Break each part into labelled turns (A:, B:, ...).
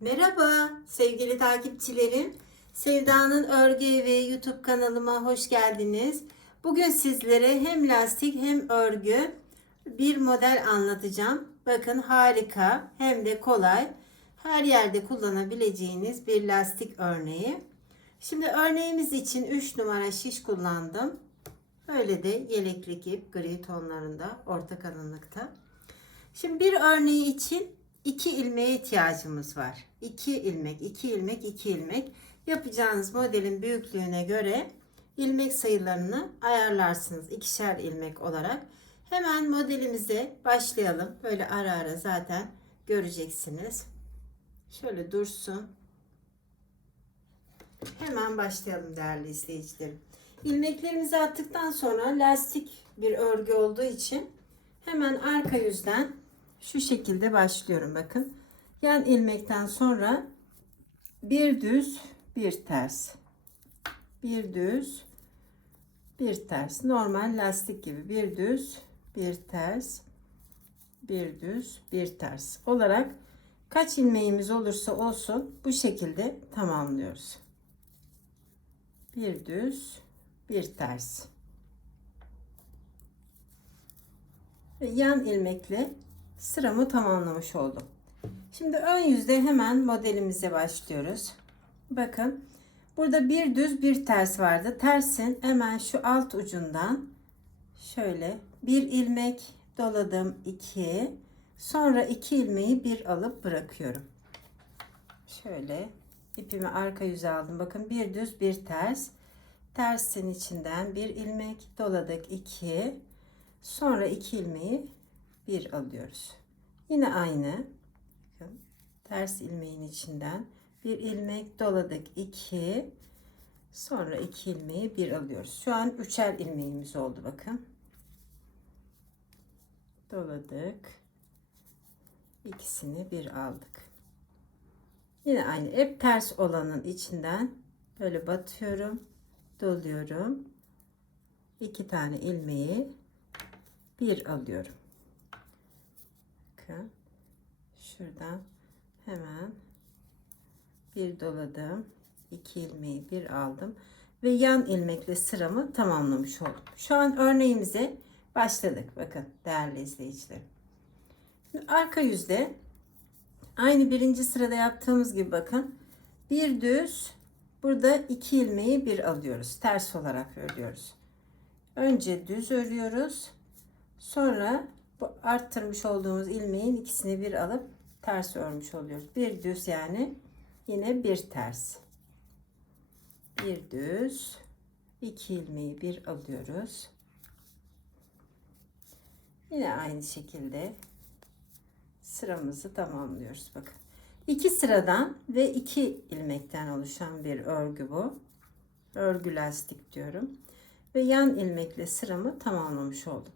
A: Merhaba sevgili takipçilerim. Sevda'nın Örgü Evi YouTube kanalıma hoş geldiniz. Bugün sizlere hem lastik hem örgü bir model anlatacağım. Bakın harika hem de kolay. Her yerde kullanabileceğiniz bir lastik örneği. Şimdi örneğimiz için 3 numara şiş kullandım. Böyle de yeleklik ip gri tonlarında orta kalınlıkta. Şimdi bir örneği için iki ilmeğe ihtiyacımız var. İki ilmek, iki ilmek, iki ilmek. Yapacağınız modelin büyüklüğüne göre ilmek sayılarını ayarlarsınız. ikişer ilmek olarak. Hemen modelimize başlayalım. Böyle ara ara zaten göreceksiniz. Şöyle dursun. Hemen başlayalım değerli izleyicilerim. İlmeklerimizi attıktan sonra lastik bir örgü olduğu için hemen arka yüzden şu şekilde başlıyorum bakın. Yan ilmekten sonra bir düz bir ters. Bir düz bir ters. Normal lastik gibi bir düz bir ters bir düz bir ters olarak kaç ilmeğimiz olursa olsun bu şekilde tamamlıyoruz. Bir düz bir ters. Ve yan ilmekle sıramı tamamlamış oldum. Şimdi ön yüzde hemen modelimize başlıyoruz. Bakın burada bir düz bir ters vardı. Tersin hemen şu alt ucundan şöyle bir ilmek doladım 2 sonra iki ilmeği bir alıp bırakıyorum. Şöyle ipimi arka yüze aldım. Bakın bir düz bir ters. Tersin içinden bir ilmek doladık 2 sonra iki ilmeği bir alıyoruz. Yine aynı. Ters ilmeğin içinden bir ilmek doladık 2 sonra iki ilmeği bir alıyoruz. Şu an üçer ilmeğimiz oldu bakın. Doladık. ikisini bir aldık. Yine aynı hep ters olanın içinden böyle batıyorum, doluyorum. iki tane ilmeği bir alıyorum. Bakın şuradan hemen bir doladım. iki ilmeği bir aldım ve yan ilmekle sıramı tamamlamış oldum. Şu an örneğimize başladık. Bakın değerli izleyicilerim. Arka yüzde aynı birinci sırada yaptığımız gibi bakın bir düz burada iki ilmeği bir alıyoruz. Ters olarak örüyoruz. Önce düz örüyoruz. Sonra bu arttırmış olduğumuz ilmeğin ikisini bir alıp ters örmüş oluyoruz. Bir düz yani yine bir ters. Bir düz iki ilmeği bir alıyoruz. Yine aynı şekilde sıramızı tamamlıyoruz. Bakın. iki sıradan ve iki ilmekten oluşan bir örgü bu. Örgü lastik diyorum. Ve yan ilmekle sıramı tamamlamış oldum.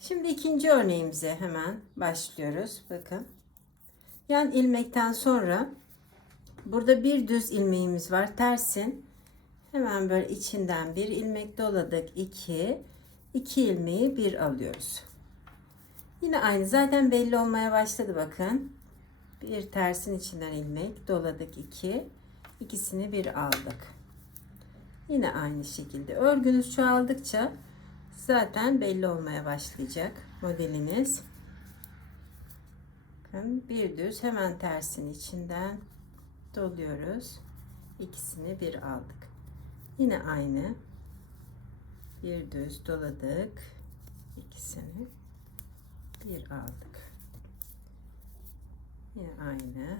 A: Şimdi ikinci örneğimize hemen başlıyoruz. Bakın. Yan ilmekten sonra burada bir düz ilmeğimiz var. Tersin. Hemen böyle içinden bir ilmek doladık. 2 2 ilmeği bir alıyoruz. Yine aynı zaten belli olmaya başladı bakın. Bir tersin içinden ilmek doladık 2. ikisini bir aldık. Yine aynı şekilde örgünüz çoğaldıkça zaten belli olmaya başlayacak modeliniz. Bakın bir düz hemen tersin içinden doluyoruz. İkisini bir aldık. Yine aynı. Bir düz doladık. İkisini bir aldık. Yine aynı.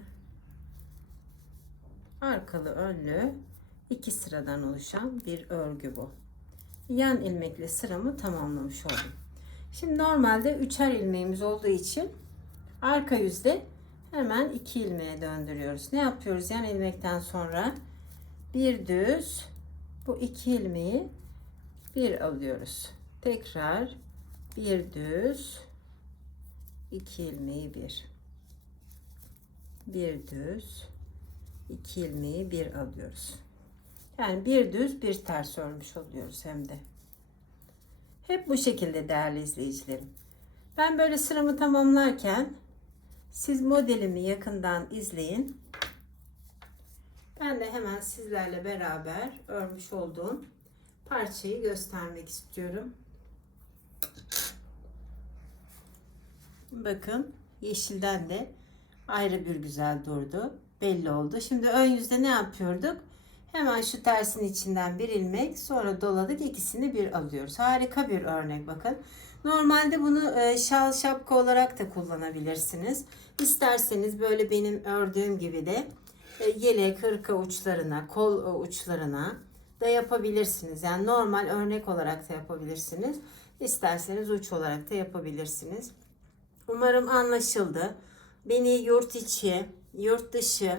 A: Arkalı önlü iki sıradan oluşan bir örgü bu yan ilmekle sıramı tamamlamış oldum. Şimdi normalde üçer ilmeğimiz olduğu için arka yüzde hemen iki ilmeğe döndürüyoruz. Ne yapıyoruz? Yan ilmekten sonra bir düz bu iki ilmeği bir alıyoruz. Tekrar bir düz iki ilmeği bir bir düz iki ilmeği bir alıyoruz. Yani bir düz bir ters örmüş oluyoruz hem de. Hep bu şekilde değerli izleyicilerim. Ben böyle sıramı tamamlarken Siz modelimi yakından izleyin. Ben de hemen sizlerle beraber örmüş olduğum parçayı göstermek istiyorum. Bakın yeşilden de ayrı bir güzel durdu. Belli oldu. Şimdi ön yüzde ne yapıyorduk? Hemen şu tersin içinden bir ilmek sonra doladık ikisini bir alıyoruz. Harika bir örnek bakın. Normalde bunu e, şal şapka olarak da kullanabilirsiniz. İsterseniz böyle benim ördüğüm gibi de e, yelek, hırka uçlarına, kol e, uçlarına da yapabilirsiniz. Yani normal örnek olarak da yapabilirsiniz. İsterseniz uç olarak da yapabilirsiniz. Umarım anlaşıldı. Beni yurt içi, yurt dışı